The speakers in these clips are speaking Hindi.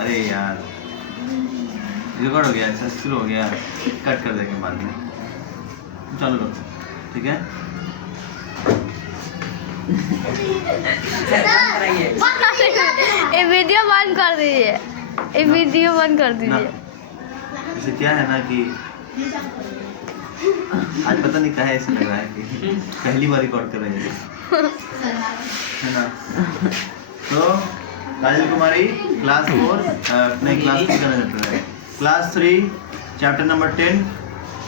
अरे यार रिकॉर्ड हो गया, अच्छा शुरू हो गया, कट कर देंगे बाद में। चालू करो, ठीक है। ये वीडियो बंद कर दीजिए, ये वीडियो बंद कर ना दीजिए। इसे क्या है ना कि आज पता नहीं कहाँ ऐसा लग रहा है कि पहली बार रिकॉर्ड कर रहे हैं, है ना। तो काजल कुमारी क्लास 4 नहीं क्लास 3 का चैप्टर है, class 3 chapter number 10,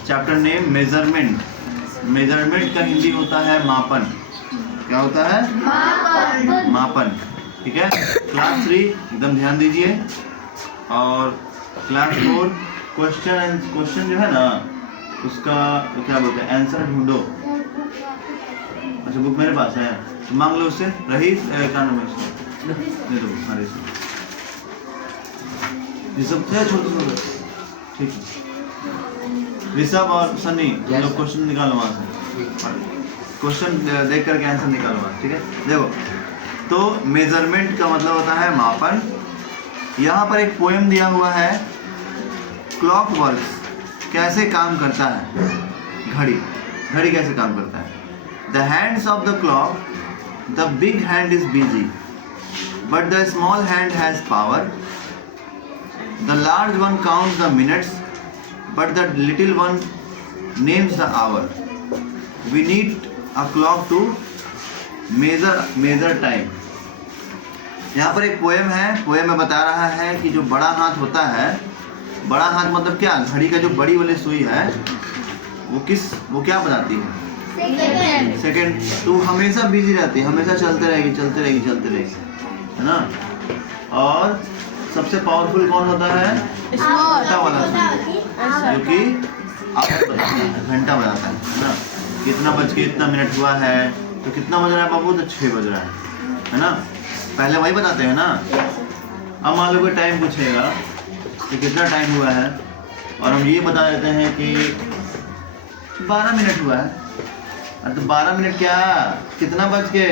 chapter name measurement. Measurement का हिंदी होता है मापन। क्या होता है? मापन। मापन, ठीक है। क्लास 3 एकदम ध्यान दीजिए। और क्लास 4 क्वेश्चन जो है ना उसका क्या बोलते हैं, आंसर ढूंढो। अच्छा बुक मेरे पास है, तो मांग लो उससे। रही क्या नाम है उसका, दे दो हमारे से। ऋषभ थे छोटे, ठीक है। ऋषभ और सनी तुम लोग क्वेश्चन निकालो वहाँ से, क्वेश्चन देख करके आंसर निकालो वहाँ, ठीक है। देखो, तो मेजरमेंट का मतलब होता है मापन। यहाँ पर एक पोएम दिया हुआ है, क्लॉक वर्क्स कैसे काम करता है, घड़ी घड़ी कैसे काम करता है। The hands of the clock, the big hand is busy but the small hand has power. The large one counts the minutes, but the little one names the hour. We need a clock to measure time. यहाँ पर एक पोएम है, पोएम में बता रहा है कि जो बड़ा हाथ होता है, बड़ा हाथ मतलब क्या, घड़ी का जो बड़ी वाली सुई है वो क्या बताती है, सेकेंड। तो हमेशा बिजी रहती है, हमेशा चलते रहेगी, है ना। और सबसे पावरफुल कौन होता है, घंटा वाला सुई, जो कि आवर बताता है, घंटा बताता है ना। कितना बज के इतना मिनट हुआ है, तो कितना बज रहा है बाबू, तो 6 बज रहा है ना। पहले वही बताते हैं ना। अब मान लो कोई टाइम पूछेगा कि कितना टाइम हुआ है, और हम ये बता देते हैं कि 12 मिनट हुआ है। अरे तो 12 मिनट क्या, कितना बज के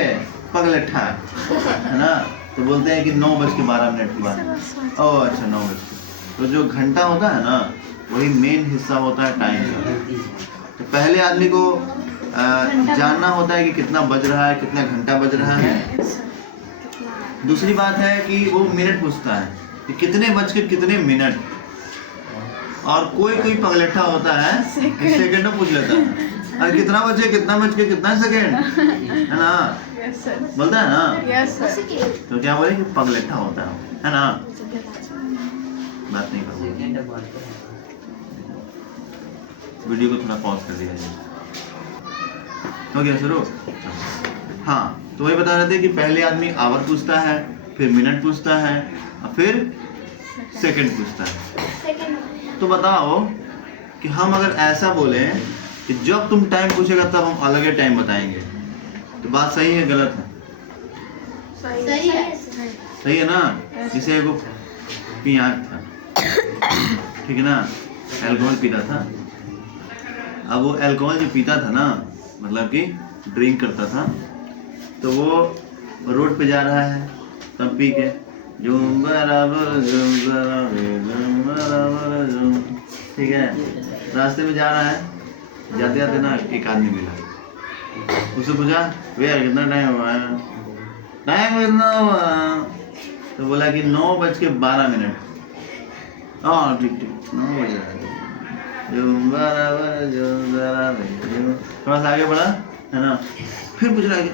पगलट्ठा है ना। तो बोलते हैं कि 9:12 हुआ है। ओह अच्छा 9 बज के। तो जो घंटा होता है ना वही मेन हिस्सा होता है टाइम का। तो पहले आदमी को जानना होता है कि कितना बज रहा है, कितना घंटा बज रहा है। दूसरी बात है कि वो मिनट पूछता है कि कितने बज के कितने मिनट। और कोई पगलट्ठा होता है सेकंड में पूछ लेता है, अरे कितना बजे कितना सेकंड, है ना। बोलता है ना। तो क्या बोले कि पगलट्ठा होता है ना। बात नहीं करो, वीडियो को थोड़ा पॉज कर दिया जाए। हो गया शुरू। हाँ, तो वही बता रहे थे कि पहले आदमी आवर पूछता है, फिर मिनट पूछता है, और फिर सेकंड पूछता है। तो बताओ कि हम अगर ऐसा बोले कि जब तुम टाइम पूछेगा तब हम अलग ही टाइम बताएंगे, तो बात सही है गलत है? सही है ना। जैसे वो पियाज था, ठीक है ना, अल्कोहल पीता था। अब वो अल्कोहल जो पीता था ना, मतलब कि ड्रिंक करता था, तो वो रोड पे जा रहा है, तब पी के झूम बराबर झूम, ठीक है। रास्ते में जा रहा है, जाते जाते ना एक आदमी मिला, उससे पूछा भैया कितना टाइम हुआ है, टाइम कितना हुआ, तो बोला कि 9:12। हाँ ठीक 9 बज रहा है। थोड़ा सा आगे बढ़ा, है ना। फिर पूछ रहा है कि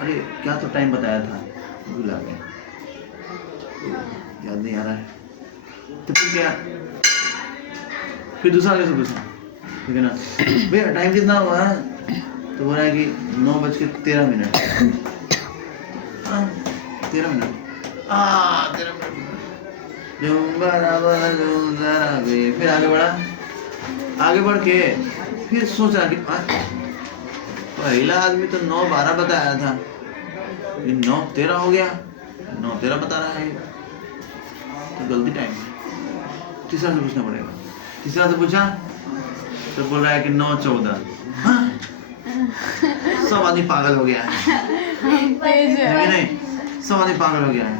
अरे क्या तो टाइम बताया था, भूल आ गया, याद नहीं आ रहा है। तो फिर क्या, फिर दूसरा आगे से पूछा, ठीक है ना, भैया टाइम कितना हुआ है, तो बोल रहा है कि 9:13। 13 मिनट। 13 मिनट। फिर आगे बढ़ा, आगे बढ़ के फिर सोच रहा कि पहला आदमी तो 9:12 बताया था, 9:13 हो गया, 9:13 बता रहा है, तो गलती टाइम। तीसरा से पूछना पड़ेगा। तीसरा से पूछा तो बोल रहा है कि 9:14। सब आदमी पागल हो गया है, नहीं सब आदमी पागल हो गया है।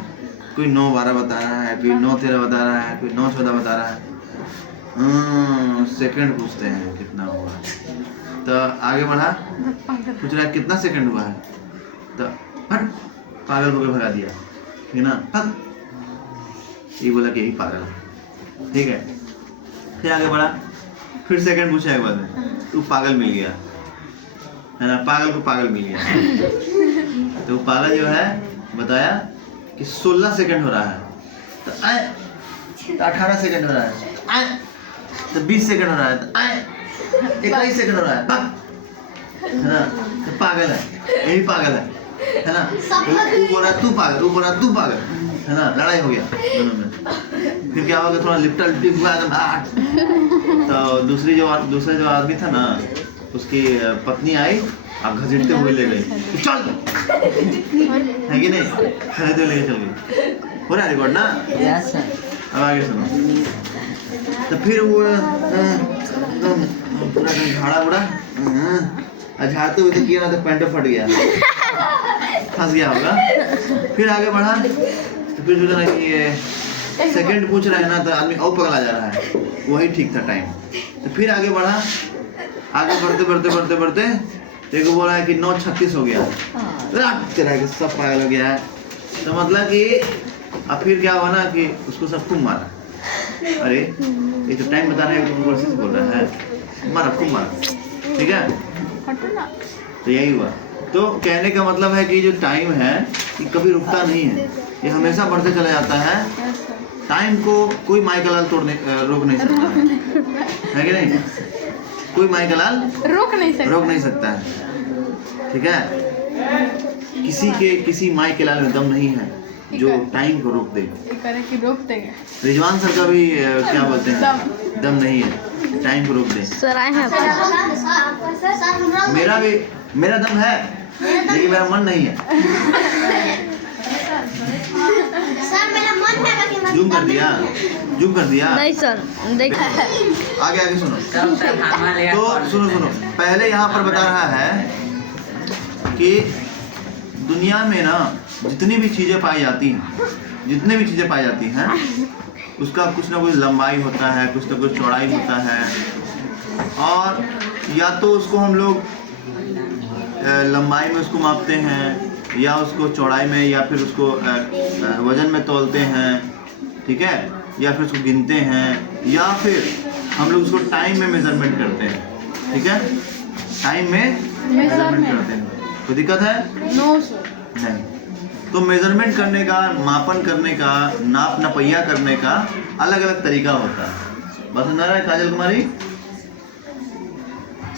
कोई 9-12 बता रहा है, कोई 9-13 बता रहा है, कोई 9-14 बता रहा है। सेकंड पूछते हैं कितना हुआ। तो आगे बढ़ा, पूछ रहा है कितना सेकंड हुआ है। तो हट, पागल को भगा दिया, ठीक ना, हट। ये बोला कि यही पागल है, ठीक है। फिर आगे बढ़ा, फिर सेकंड पूछा एक बार, तू पागल मिल गया, है ना, पागल को पागल मिल गया। तो पागल जो है बताया कि 16 सेकंड हो रहा है। तो 18 सेकंड हो रहा है, तो 20 सेकंड हो रहा है, तो 21 सेकंड हो रहा है ना। तो पागल है, यही पागल है ना। तो बोल रहा तू पागल, वो बोल रहा तू पागल, है ना। लड़ाई हो गया दोनों में। फिर क्या हो गया, थोड़ा लिपटा लिपटी हुआ एकदम। तो दूसरा जो आदमी था ना, उसकी पत्नी आई, अब घसीटते हुए ले गई, चल, है कि नहीं, घसीटते लेके चल गई। हो रहा है रिकॉर्ड ना? Yes sir. अब आगे सुनो। तो फिर वो पूरा झाड़ा उड़ा, झाड़ते हुए तो किया ना, तो पैंट फट गया, फंस गया होगा। फिर आगे बढ़ा, तो फिर सोचा ना कि ये सेकंड पूछ रहा है ना, तो आदमी और पगला जा रहा है, वही ठीक था टाइम। तो फिर आगे बढ़ा, आगे बढ़ते देखो बोला है कि 9:36 हो गया, तेरा के सब पागल हो गया है। तो मतलब कि अब फिर क्या हुआ ना कि उसको सब खूब मारा। अरे ये तो टाइम बता रहे हैं, कोशिश बोल रहा है, मारा खूब मारा, ठीक है। तो यही हुआ। तो कहने का मतलब है कि जो टाइम है ये कभी रुकता नहीं है, ये हमेशा बढ़ते चला जाता है। टाइम को कोई माइकलाल रोक नहीं सकता है कि नहीं? कोई माइकलाल रोक नहीं सकता है, ठीक है। किसी माइकलाल में दम नहीं है जो टाइम को रोक दे। रिजवान सर का भी क्या बोलते हैं, दम नहीं है टाइम को रोक दे। मेरा दम है, लेकिन मेरा मन नहीं है। जूम कर दिया नहीं सर, देख आगे सुनो। तो सुनो, पहले यहाँ पर बता रहा है कि दुनिया में ना जितनी भी चीज़ें पाई जाती हैं उसका कुछ ना कुछ लंबाई होता है, कुछ ना कुछ चौड़ाई होता है। और या तो उसको हम लोग लंबाई में उसको मापते हैं, या उसको चौड़ाई में, या फिर उसको वजन में तौलते हैं, ठीक है, या फिर उसको गिनते हैं, या फिर हम लोग उसको टाइम में मेजरमेंट करते हैं, ठीक है। टाइम में मेजरमेंट करते हैं, कोई दिक्कत है? नहीं। तो मेजरमेंट करने का, मापन करने का, नपैया करने का अलग अलग तरीका होता है। बस समझ रहा है काजल कुमारी?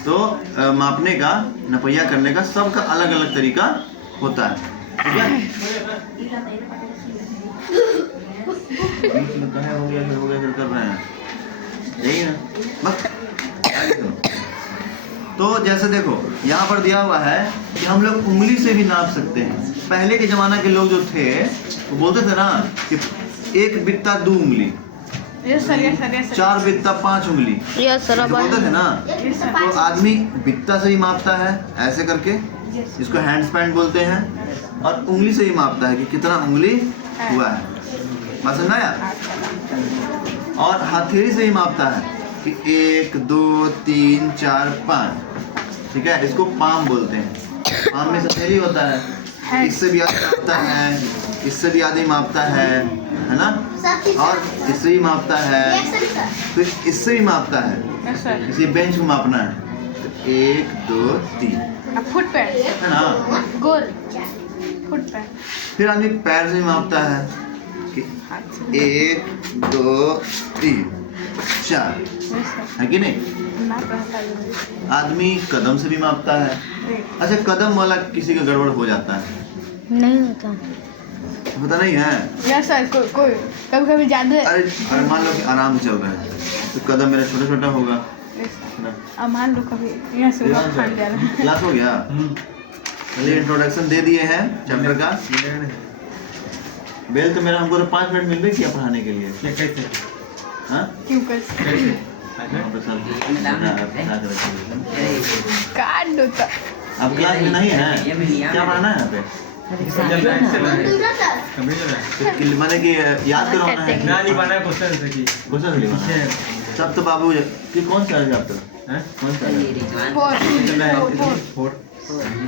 तो मापने का, नपैया करने का सबका अलग अलग तरीका होता है, ठीक है। हो गया फिर कर रहे हैं, यही ना बस। तो जैसे देखो यहाँ पर दिया हुआ है कि हम लोग उंगली से भी नाप सकते हैं। पहले के जमाना के लोग जो थे वो बोलते थे ना कि 1 बित्ता 2 उंगली, 4 बित्ता 5 उंगली, बोलते थे ना। तो आदमी बित्ता से ही मापता है ऐसे करके, इसको हैंड स्पैन बोलते हैं, और उंगली से ही मापता है कि कितना उंगली हुआ है। बात समझ आया? और हथेली से ही मापता है कि 1 2 3 4 5, ठीक है। इसको पाम बोलते हैं। पाम में हथेली होता है, इससे भी आदमी मापता है, इससे भी आदमी मापता है ना, और इससे भी मापता है, फिर इससे भी मापता है। इसी बेंच को मापना है तो 1 2 3 फुट पैर है ना, गोल फुट पैर। फिर आदमी पैर से मापता है कि 1 2 3 4, है कि नहीं। आदमी कदम से भी मापता है। अच्छा, कदम वाला किसी का गड़बड़ हो जाता है? नहीं होता नहीं है। यस सर, कोई कभी ज्यादा। अरे मान लो कि आराम से चल रहा है तो कदम मेरा छोटा छोटा होगा ना। अब मान लो कभी यहाँ से फट जा रहा है। क्लास हो गया, चलिए इंट्रोडक्शन दे दिए हैं चैप्टर का। बेल तो मेरा हमको तो 5 मिनट मिल रही क्या पढ़ाने के लिए? कैसे? हाँ क्यों कैसे? काट दो तो। अब क्लास में नहीं है, क्या पढ़ाना है यहाँ पे? माने कि याद करवाना है क्वेश्चन लिखवाना है। तब तो बाबू कि कौन सा है आपका कौन सा है?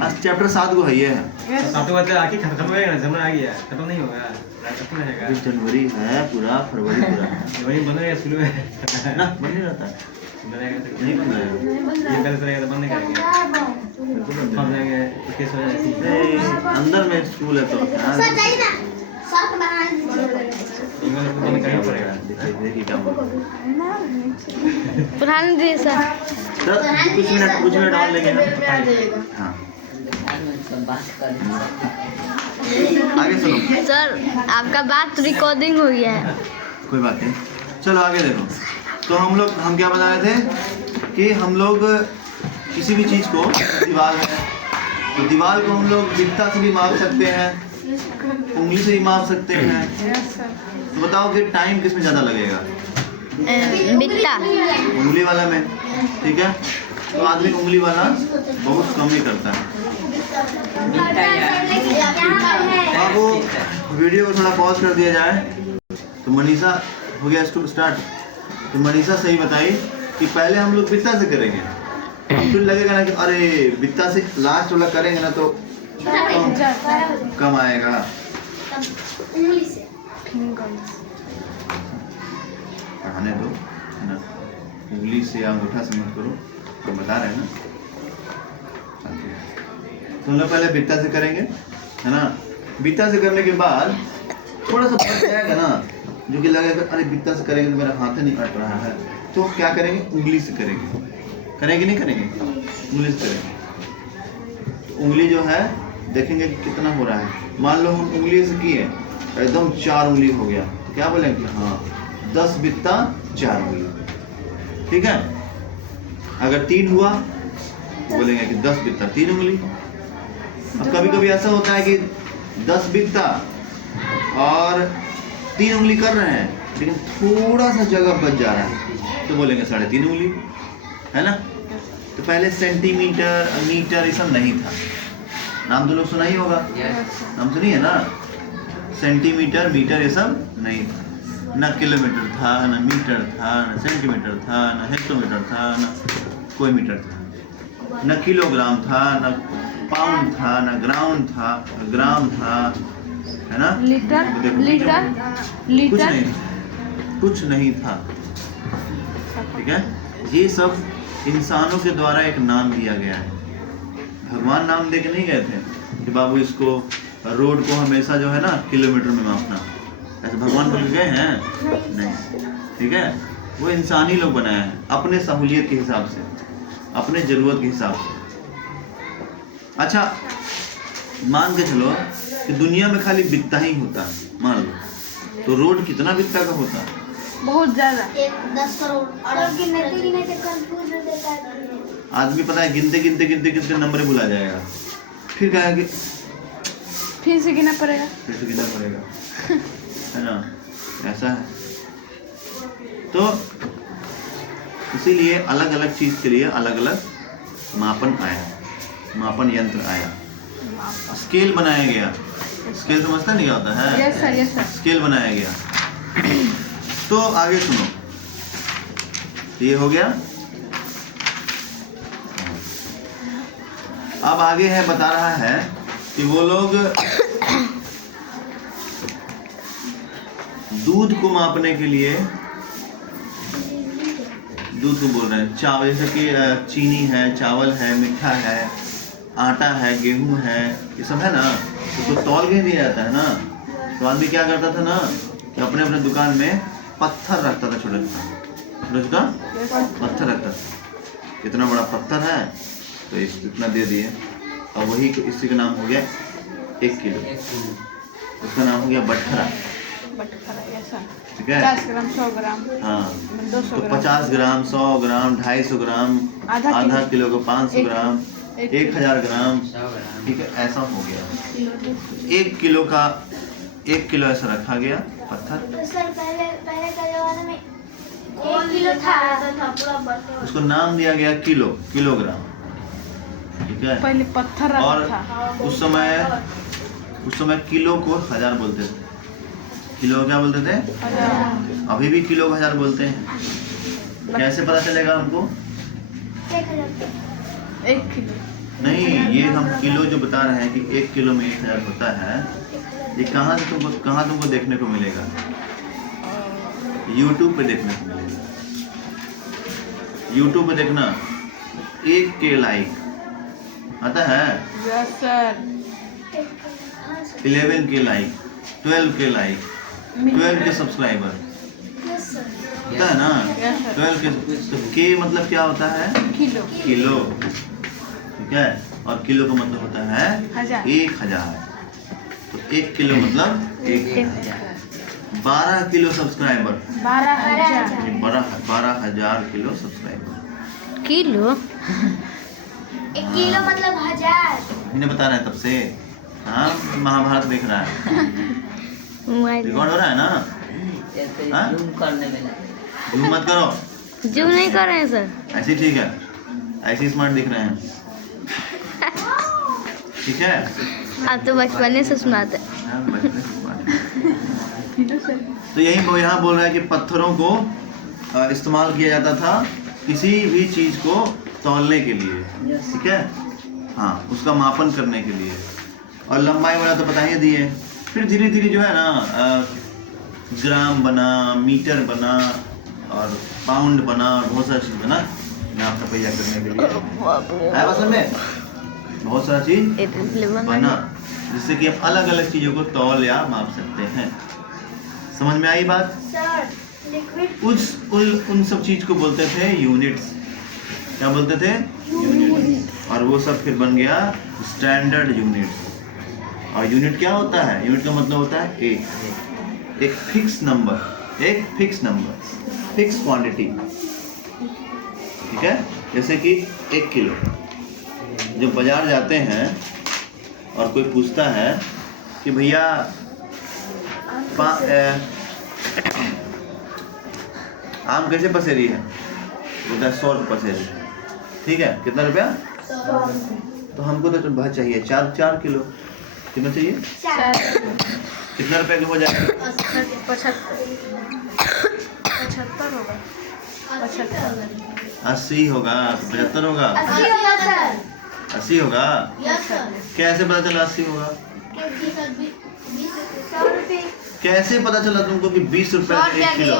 आज चैप्टर 7 को है ये है। अभी जनवरी है पूरा, फरवरी पूरा है ना, बन नहीं रहता है। नहीं बन रहेगा अंदर में स्कूल है तो देखिए क्या बोल पुराने दिन सर। कुछ मिनट और लेंगे ना। हाँ आगे सुनो सर, आपका बात रिकॉर्डिंग हो गया है। कोई बात नहीं, चलो आगे देखो। तो हम क्या बता रहे थे कि हम लोग किसी भी चीज़ को दीवार है तो दीवार को हम लोग बित्ता से भी माप सकते हैं, उंगली से भी माप सकते हैं। तो बताओ कि टाइम किस में ज़्यादा लगेगा? बित्ता उंगली वाला में, ठीक है। तो आदमी उंगली वाला बहुत कम ही करता है। अब वो वीडियो को थोड़ा पॉज कर दिया जाए। तो मनीषा हो गया स्टार्ट। तो मनीषा सही बताई कि पहले हम लोग बित्ता से करेंगे, फिर लगेगा ना कि अरे बित्ता से लास्ट वाला करेंगे ना तो कम आएगा। पढ़ाने दो ना, उंगली से या अंगूठा से मत करो, हम बता रहे हैं ना। तो हम लोग पहले बित्ता से करेंगे, है ना। बित्ता से करने के बाद थोड़ा सा फट जाएगा ना, जो कि लगेगा अरे बित्ता से करेंगे तो मेरा हाथ नहीं अट रहा है, तो क्या करेंगे? उंगली से करेंगे। करेंगे नहीं करेंगे? उंगली से करेंगे। तो उंगली जो है देखेंगे कि कितना हो रहा है। मान लो हम उंगली से किए एकदम 4 उंगली हो गया, तो क्या बोलेंगे? हाँ 10 बित्ता 4 उंगली, ठीक है। अगर 3 हुआ तो बोलेंगे कि 10 बित्ता 3 उंगली। अब कभी कभी ऐसा होता है कि 10 बित्ता और 3 उंगली कर रहे हैं, लेकिन थोड़ा सा जगह बच जा रहा है, तो बोलेंगे 3.5 उंगली, है ना। तो पहले सेंटीमीटर मीटर ये सब नहीं था। नाम तो लोग सुना ही होगा, नाम सुनिए ना। सेंटीमीटर मीटर ये सब नहीं था, ना किलोमीटर था, ना मीटर था, ना सेंटीमीटर था, ना हेक्टोमीटर था, ना कोई मीटर था, ना किलोग्राम था, ना पाउंड था, ना ग्राउंड था, ग्राम था, है ना। लीटर कुछ नहीं था, ठीक है। ये सब इंसानों के द्वारा एक नाम दिया गया है। भगवान नाम दे के नहीं गए थे कि बाबू इसको रोड को हमेशा जो है ना किलोमीटर में मापना, ऐसे भगवान बोल गए हैं नहीं, ठीक है। वो इंसानी लोग बनाया है अपने सहूलियत के हिसाब से, अपने ज़रूरत के हिसाब से। अच्छा मान के चलो कि दुनिया में खाली बित्ता ही होता है, मान लो, तो रोड कितना बित्ता का होता है? बहुत ज्यादा, 10 करोड़। आदमी पता है गिनते गिनते गिनते गिनते नंबर भुला जाएगा, फिर कहेगा कि फिर से गिनना पड़ेगा, है ना। ऐसा है। तो इसीलिए अलग अलग चीज के लिए अलग अलग मापन आया, मापन यंत्र आया, स्केल बनाया गया। स्केल समझता नहीं क्या होता है? Yes sir, yes sir. Scale बनाया गया। तो आगे सुनो, ये हो गया। अब आगे है, बता रहा है कि वो लोग दूध को मापने के लिए, दूध को बोल रहे हैं चावल, जैसे कि चीनी है, चावल है, मिठा है, आटा है, गेहूं है, ये सब है ना, उसको तौल के दिया जाता है ना। तो आदमी क्या करता था ना कि अपने अपने दुकान में पत्थर रखता था, छोटा छोटा पत्थर रखता था। कितना बड़ा पत्थर है तो इतना दे दिए, और वही इसी का नाम हो गया 1 किलो, उसका नाम हो गया बटखरा, ठीक है। 50 ग्राम 100 ग्राम, हाँ, 200 तो ग्राम, 50 ग्राम 100 ग्राम 250 ग्राम, आधा किलो को 500 ग्राम, 1000 ग्राम, ठीक है। ऐसा हो गया 1 किलो का, 1 किलो ऐसा रखा गया पत्थर। तो सर पहले का जमाने में 1 किलो था, उसको नाम दिया गया किलोग्राम, ठीक है। पहले पत्थर और रखा था। उस समय उस समय किलो को 1000 बोलते थे। किलो को क्या बोलते थे? अभी भी किलो को 1000 बोलते हैं। कैसे पता चलेगा हमको? 1 किलो। नहीं, ये हम किलो जो बता रहे हैं कि 1 किलो में 1000 होता है, ये कहाँ तुमको देखने को मिलेगा? YouTube पे देखने को मिलेगा। YouTube पे देखना 1K लाइक आता है, yes sir. 11K like, 12K like, 12K subscriber होता है ना? Yes sir. 12K, तो K मतलब क्या होता है? किलो। किलो, ठीक है। और किलो का मतलब होता है 1000। तो 1 किलो मतलब 1000। 12 kilo subscriber, 12,000। 12,000 kilo subscriber. Kilo 1 kilo मतलब 1000। इन्हें बता रहे हैं तब से। हाँ, महाभारत देख रहा है, रिकॉर्ड हो रहा है ना? हाँ? जूम मत करो, जूम नहीं कर रहे हैं सर। ऐसे ही ठीक है, ऐसे स्मार्ट दिख रहे हैं, ठीक है। आप तो बचपने से सुनाते। हाँ, बचपन से smart। Kilo sir. तो यही यहाँ बोल रहा है कि पत्थरों को इस्तेमाल किया जाता था किसी भी चीज को तौलने के लिए, ठीक है। हाँ, उसका मापन करने के लिए। और लंबाई वाला तो बता ही दिए। फिर धीरे धीरे जो है ना ग्राम बना, मीटर बना और पाउंड बना और बहुत सारी चीज बना नाप तपैया करने के लिए। है पसंद में बहुत सारा चीज बना, जिससे कि हम अलग अलग चीजों को तौल या माप सकते हैं। समझ में आई बात? सर लिक्विड उन सब चीज को बोलते थे यूनिट्स। क्या बोलते थे? यूनिट्स। और वो सब फिर बन गया स्टैंडर्ड यूनिट्स। और यूनिट क्या होता है? यूनिट का मतलब होता है एक फिक्स नंबर, फिक्स क्वांटिटी, ठीक है। जैसे कि 1 किलो। जब बाजार जाते हैं और कोई पूछता है कि भैया आम कैसे पसेरी है? बोलता है 100 रुपये पसेरी, ठीक है। कितना रुपया? 100। तो हमको तो बहुत चाहिए 4 किलो। कितना चाहिए? 4। कितना रुपए का हो जाएगा? 75 होगा। 80 होगा, 75 होगा, 80 होगा सर। 80 होगा। Yes sir. कैसे पता चला 80 होगा? 100 रुपये। कैसे पता चला तुमको कि 20 रुपए का 1 किलो?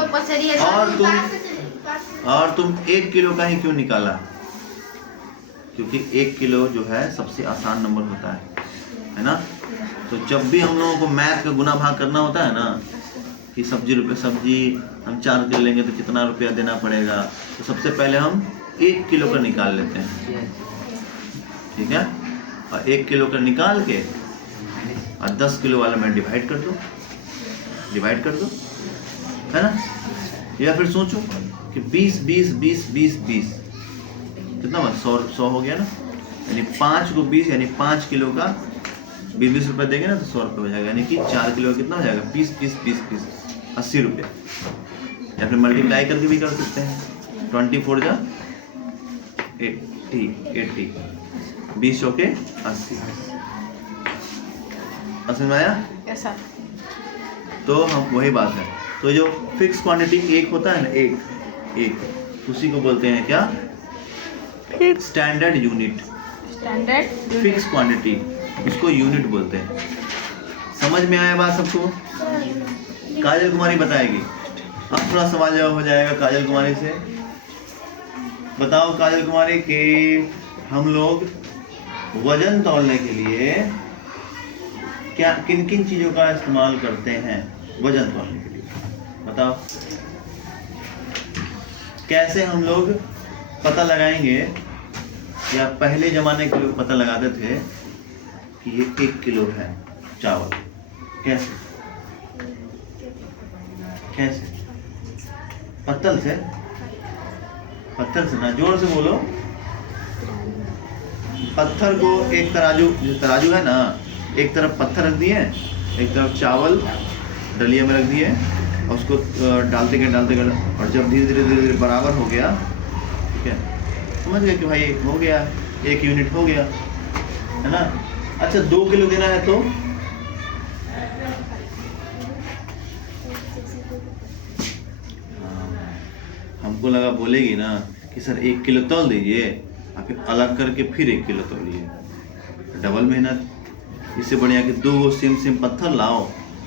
और तुम 1 किलो का ही क्यों निकाला? क्योंकि 1 किलो जो है सबसे आसान नंबर होता है ना। तो जब भी हम लोगों को मैथ का गुना भाग करना होता है ना, कि सब्जी हम 4 किलो लेंगे तो कितना रुपया देना पड़ेगा, तो सबसे पहले हम 1 किलो का निकाल लेते हैं, ठीक है। और 1 किलो का निकाल के और 10 किलो वाला में डिवाइड कर दो, है ना। या फिर सोचो कि 20 कितना हुआ? 100 हो गया ना। यानी 5 को 20 यानी 5 किलो का 20 रुपये देंगे ना तो 100 रुपये हो जाएगा। यानी कि 4 किलो का कितना हो जाएगा? 20 80 रुपये। या फिर मल्टीप्लाई करके भी कर सकते हैं। 24 जा 80, 20 चौके 80। समझ में आया? Yes sir. तो हम वही बात है। तो जो फिक्स क्वांटिटी 1 होता है ना, एक उसी को बोलते हैं क्या? Standard unit. फिक्स क्वांटिटी, उसको यूनिट बोलते हैं। समझ में आया बात सबको? काजल कुमारी बताएगी। अब थोड़ा सवाल जवाब हो जाएगा काजल कुमारी से। बताओ काजल कुमारी कि हम लोग वजन तौलने के लिए क्या किन किन चीजों का इस्तेमाल करते हैं वजन तौलने के लिए? बताओ कैसे हम लोग पता लगाएंगे, या पहले जमाने के लोग पता लगाते थे कि ये 1 किलो है चावल। कैसे पत्थर से ना, जोर से बोलो। पत्थर को एक तराजू है ना, एक तरफ पत्थर रख दिए, एक तरफ चावल डलिया में रख दिए, और उसको डालते गए और जब धीरे धीरे बराबर हो गया, ठीक है, समझ गए कि भाई हो गया, 1 यूनिट हो गया, है ना। अच्छा 2 किलो देना है तो हमको लगा बोलेगी ना कि सर 1 किलो तौल दीजिए और फिर अलग करके फिर 1 किलो तौलिए, डबल मेहनत। इससे बढ़िया कि 2 सेम सेम पत्थर लाओ,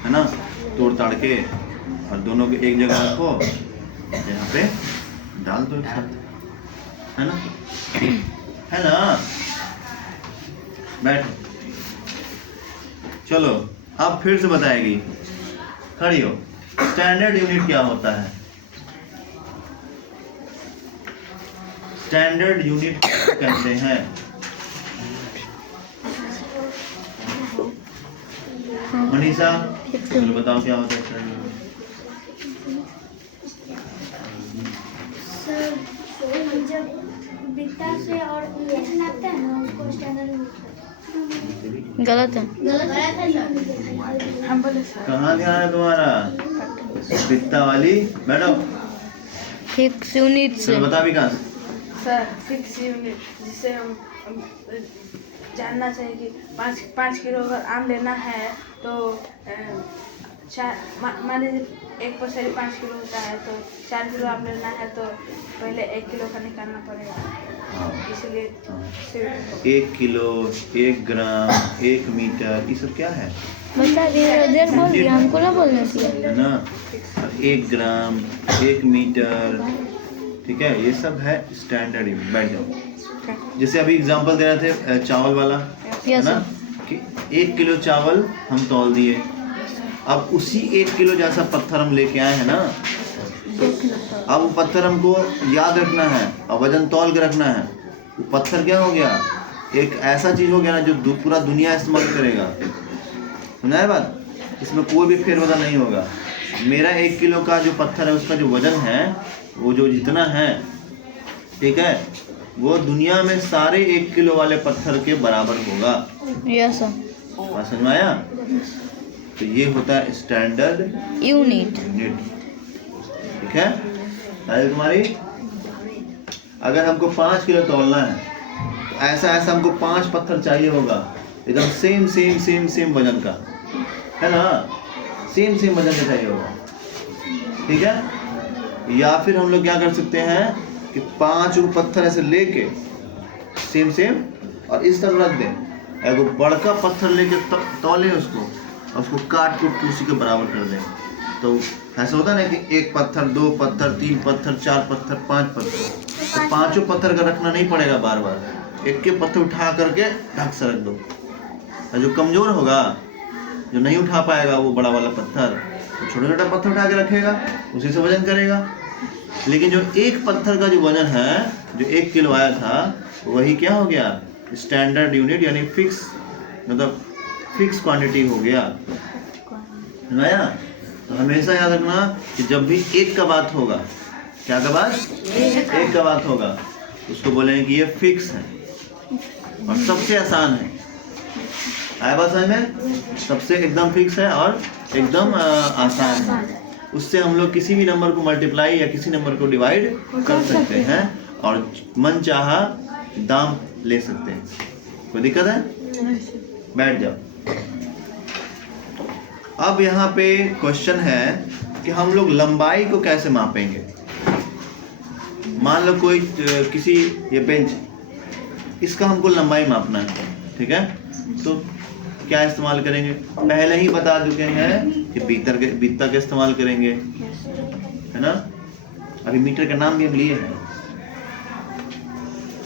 है ना, तोड़ ताड़ के और दोनों को एक जगह रखो, यहाँ पे डाल दो एक साथ, है ना, है ना। बैठो, चलो अब फिर से बताएगी, खड़ी हो। स्टैंडर्ड यूनिट क्या होता है? स्टैंडर्ड यूनिट कहते हैं, मनीषा चलो बताओ क्या होता है स्टैंडर्ड यूनिट? सर जब बित्ता से और ऐसे नापते हैं ना उसको स्टैंडर्ड यूनिट गलत है। गलत है सर। हम बोले सर कहाँ ध्यान है तुम्हारा? बित्ता वाली बैठो, फिक्स यूनिट से। चलो बता विकास। सर फिक्स यूनिट जिससे हम जानना चाहिए कि 5 किलो अगर आम लेना है तो मान लीजिए 1 पसेरी 5 किलो होता है तो 4 किलो आम लेना है तो पहले 1 किलो का निकालना पड़ेगा, इसलिए 1 किलो, 1 ग्राम, 1 मीटर, ये सब क्या है? बता देर बोल दिया, हमको ना बोलने चाहिए। है ना, 1 ग्राम, 1 मीटर, ठीक है, ये सब है स्टैंडर्ड यूनिट। बैठ जाओ। जैसे अभी एग्जांपल दे रहे थे चावल वाला, है ना, कि 1 किलो चावल हम तौल दिए, अब उसी 1 किलो जैसा पत्थर हम लेके आए हैं ना, अब वो पत्थर हमको याद रखना है और वजन तौल के रखना है। वो पत्थर क्या हो गया? एक ऐसा चीज हो गया ना जो पूरा दुनिया इस्तेमाल करेगा। सुना है बात? इसमें कोई भी फेरबदल नहीं होगा। मेरा 1 किलो का जो पत्थर है उसका जो वजन है, वो जो जितना है, ठीक है, वो दुनिया में सारे 1 किलो वाले पत्थर के बराबर होगा। Yes sir. बात समझ में आया? तो ये होता है स्टैंडर्ड यूनिट। यूनिट, ठीक है। अरे तुम्हारी अगर हमको 5 किलो तौलना है तो ऐसा ऐसा हमको 5 पत्थर चाहिए होगा, एकदम सेम सेम सेम सेम वजन का, है ना, सेम सेम वजन का चाहिए होगा, ठीक है। या फिर हम लोग क्या कर सकते हैं कि 5 पत्थर ऐसे लेके सेम सेम और इस तरह रख दें, एगो बड़का पत्थर लेके तौले उसको और उसको काट कूट के उसी के बराबर कर दें। तो ऐसा होता है ना कि 1 पत्थर, 2 पत्थर, 3 पत्थर, 4 पत्थर, 5 पत्थर, तो 5 पत्थर का रखना नहीं पड़ेगा बार बार, एक के पत्थर उठा करके ढक से रख दो। और जो कमज़ोर होगा, जो नहीं उठा पाएगा वो बड़ा वाला पत्थर, तो छोटा छोटा पत्थर उठा के रखेगा, उसी से वजन करेगा। लेकिन जो 1 पत्थर का जो वजन है, जो 1 किलो आया था, वही क्या हो गया? स्टैंडर्ड यूनिट, यानी फिक्स, मतलब फिक्स क्वांटिटी हो गया। समझाया? तो हमेशा याद रखना कि जब भी 1 का बात होगा, क्या का बात? 1 का बात होगा, उसको बोलेंगे कि ये फिक्स है और सबसे आसान है। आया बात समझ में? सबसे एकदम फिक्स है और एकदम आसान है। उससे हम लोग किसी भी नंबर को मल्टीप्लाई या किसी नंबर को डिवाइड कर सकते हैं और मन चाहा दाम ले सकते हैं। कोई दिक्कत है? बैठ जाओ। अब यहाँ पे क्वेश्चन है कि हम लोग लंबाई को कैसे मापेंगे। मान लो कोई किसी, ये बेंच, इसका हमको लंबाई मापना है, ठीक है, तो क्या इस्तेमाल करेंगे? पहले ही बता चुके हैं कि बीता का इस्तेमाल करेंगे, है ना। अभी मीटर का नाम भी हम लिए हैं,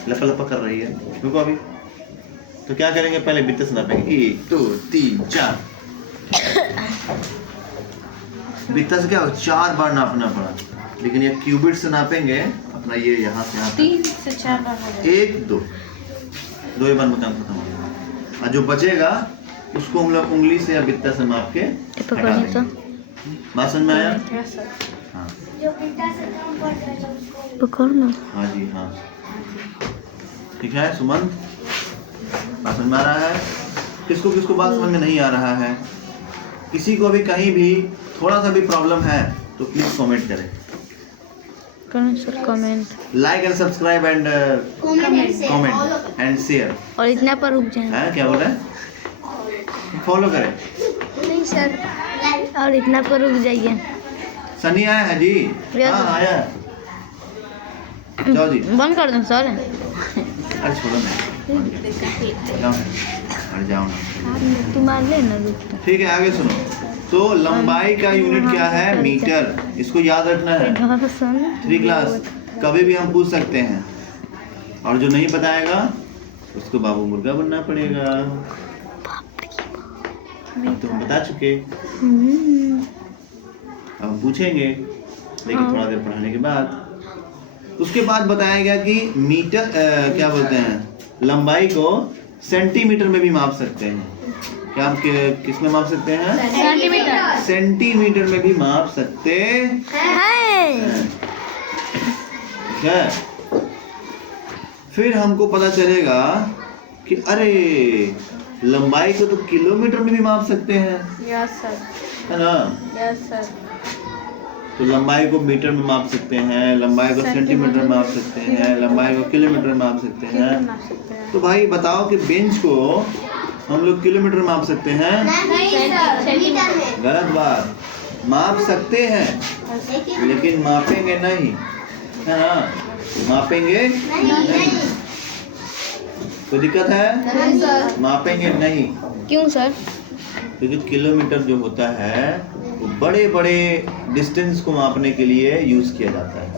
लपा लपा कर रही है, रुको अभी। तो क्या करेंगे? पहले बीते से नापेंगे, 1 2 3 4। बीता से क्या हो, 4 बार नापना पड़ा, लेकिन ये क्यूबिट से नापेंगे अपना, ये यहाँ से यहाँ 3 से 4 बार हो जाएगा। 1 2 2 बार में काम खत्म हो गया। और जो बचेगा उसको हम लोग उंगली से या बित्ता से माप के हटा देंगे। बात समझ में आया? Yes sir. हाँ जो बित्ता से कम पड़ जाएगा उसको पकड़ना। हाँ जी हाँ, ठीक है। सुमन, बात समझ में आ रहा है? किसको किसको बात समझ में नहीं आ रहा है? किसी को भी कहीं भी थोड़ा सा भी प्रॉब्लम है तो प्लीज कमेंट करें। Sir comment, like and subscribe and comment comment and share. और इतना पर रुक जाए। है क्या बोल रहे हैं? फॉलो करें। नहीं सर, और इतना पर रुक जाइए। सनी आया है जी? Yes, हाँ sir. आया। जाओ जी, बंद कर दूं सर? अरे छोड़ो ना, जाओ अरे जाओ ना। तुम मान ले ना रुक। ठीक है, आगे सुनो। तो लंबाई का यूनिट क्या है? मीटर। इसको याद रखना है, 3 क्लास कभी भी हम पूछ सकते हैं, और जो नहीं बताएगा उसको बाबू मुर्गा बनना पड़ेगा। तो हम बता चुके, अब हम पूछेंगे लेकिन थोड़ा देर पढ़ाने के बाद। उसके बाद बताया गया कि मीटर क्या बोलते हैं, लंबाई को सेंटीमीटर में भी माप सकते हैं। क्या आप किस में माप सकते हैं? सेंटीमीटर। सेंटीमीटर में भी माप सकते हैं। ठीक है, फिर हमको पता चलेगा कि अरे लंबाई को तो किलोमीटर में भी माप सकते हैं, यस सर, है ना? Yes sir. तो लंबाई को मीटर में माप सकते हैं, लंबाई को सेंटीमीटर में माप सकते हैं, लंबाई को किलोमीटर में माप सकते हैं। तो भाई बताओ कि बेंच को हम लोग किलोमीटर में माप सकते हैं? गलत बात, माप सकते हैं लेकिन मापेंगे नहीं, है ना? मापेंगे नहीं। कोई दिक्कत है? मापेंगे नहीं, क्यों सर? क्योंकि किलोमीटर जो होता है वो बड़े बड़े डिस्टेंस को मापने के लिए यूज किया जाता है,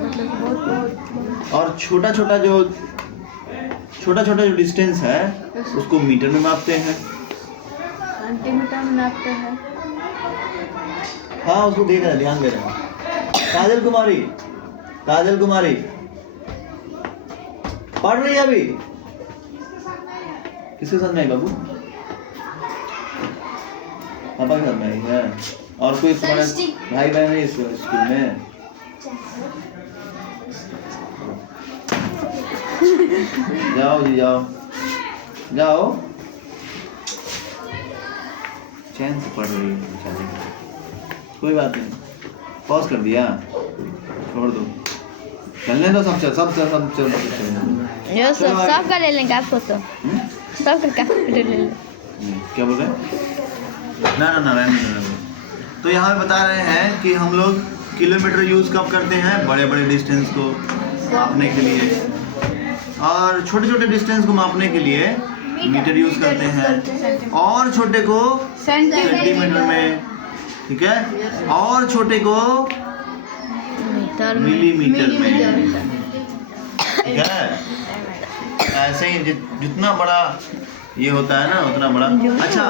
और छोटा छोटा जो डिस्टेंस है उसको मीटर में मापते हैं। सेंटीमीटर में नापते हैं। हाँ, उसको देख रहे हैं, ध्यान दे रहे हैं। काजल कुमारी पढ़ रही है अभी? किसके साथ में आई बाबू? पापा के साथ में आई है। और कोई तुम्हारे भाई बहन है इस स्कूल में? जाओ जी, जाओ। चैन से पढ़ रही है बेचारी। कोई बात नहीं, पॉज कर दिया, छोड़ दो, चलने दो। सब चल। यस सर, सब का ले लेंगे आपको तो। सब का ले लेंगे। क्या बोल रहे हैं? ना। तो यहाँ पे बता रहे हैं कि हम लोग किलोमीटर यूज कब करते हैं? बड़े बड़े डिस्टेंस को मापने के लिए, और छोटे छोटे डिस्टेंस को मापने के लिए मीटर यूज करते हैं, और छोटे को सेंटीमीटर में, ठीक है, और छोटे को मिलीमीटर में, ठीक है। ऐसे ही जितना बड़ा ये होता है ना उतना बड़ा। अच्छा,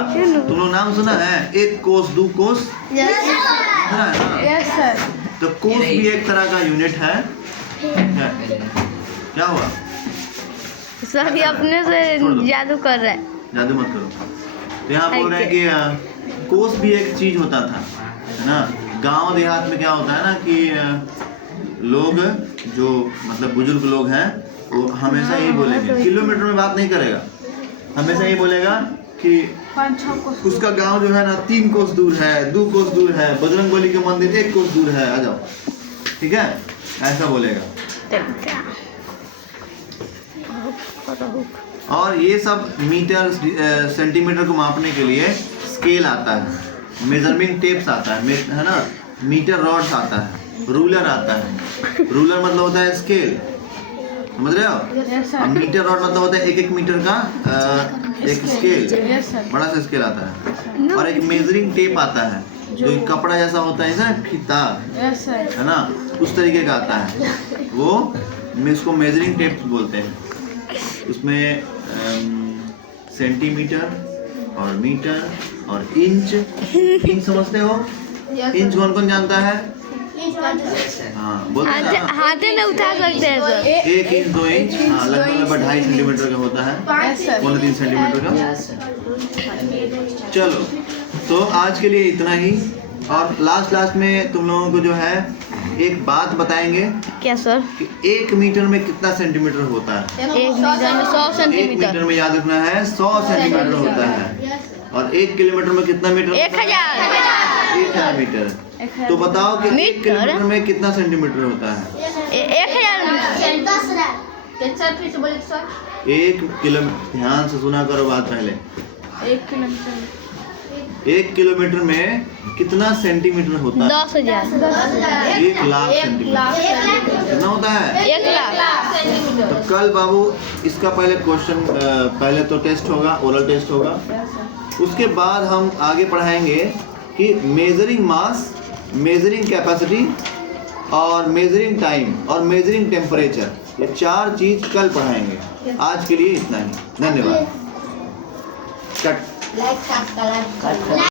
तुम लोग नाम सुना है 1 कोस 2 कोस? सुना है ना? Yes sir. तो कोस भी एक तरह का यूनिट है। क्या हुआ? सर ये अपने से जादू कर रहा है। जादू मत करो। तो यहाँ बोल रहे हैं कि कोस भी एक चीज होता था, है ना? गांव देहात में क्या होता है ना कि लोग जो मतलब बुजुर्ग लोग हैं वो हमेशा यही बोलेंगे, किलोमीटर में बात नहीं करेगा, हमेशा ये बोलेगा कि 5-6 कोस उसका गांव जो है ना 3 कोस दूर है, 2 कोस दूर है, बजरंगबली के मंदिर 1 कोस दूर है, आ जाओ। ठीक है, ऐसा बोलेगा। और ये सब मीटर सेंटीमीटर को मापने के लिए स्केल आता है, मेजरमेंट टेप्स आता है ना, मीटर रॉड्स आता है, रूलर आता है। रूलर मतलब होता है स्केल, समझ रहे हो? अब मीटर रॉड मतलब होता है 1 मीटर का एक स्केल, बड़ा सा स्केल आता है। और एक मेजरिंग टेप आता है जो कपड़ा जैसा होता है ना, फीता, है ना, उस तरीके का आता है, वो इसको मेजरिंग टेप बोलते हैं। उसमें सेंटीमीटर और मीटर और इंच समझते हो? इंच कौन कौन जानता है? हाँ, बोलते हैं ना? हाथे में उठा सकते हैं सर। 1 इंच 2 इंच, हाँ, लगभग 2.5 सेंटीमीटर का होता है, 3 सेंटीमीटर का। चलो, तो आज के लिए इतना ही। और लास्ट में तुम लोगों को जो है एक बात बताएंगे। क्या सर? कि 1 मीटर में कितना सेंटीमीटर होता है? 1 मीटर में 100 1 सेंटीमीटर। मीटर में याद रखना है 100 सेंटीमीटर होता है। और 1 किलोमीटर में कितना मीटर? 1000 मीटर। तो बताओ कि 1 किलोमीटर में कितना सेंटीमीटर होता है? 1000 1 किलोमीटर, ध्यान से सुना करो बात पहले। 1 किलोमीटर 1 किलोमीटर में कितना सेंटीमीटर होता है? 10,000 1 लाख सेंटीमीटर। कितना होता है? 1 लाख। तो कल बाबू इसका पहले क्वेश्चन, पहले तो टेस्ट होगा, ओरल टेस्ट होगा। उसके बाद हम आगे पढ़ाएंगे कि मेजरिंग मास, मेजरिंग कैपेसिटी और मेजरिंग टाइम और मेजरिंग टेम्परेचर, ये 4 चीज कल पढ़ाएंगे। आज के लिए इतना ही, धन्यवाद। कट।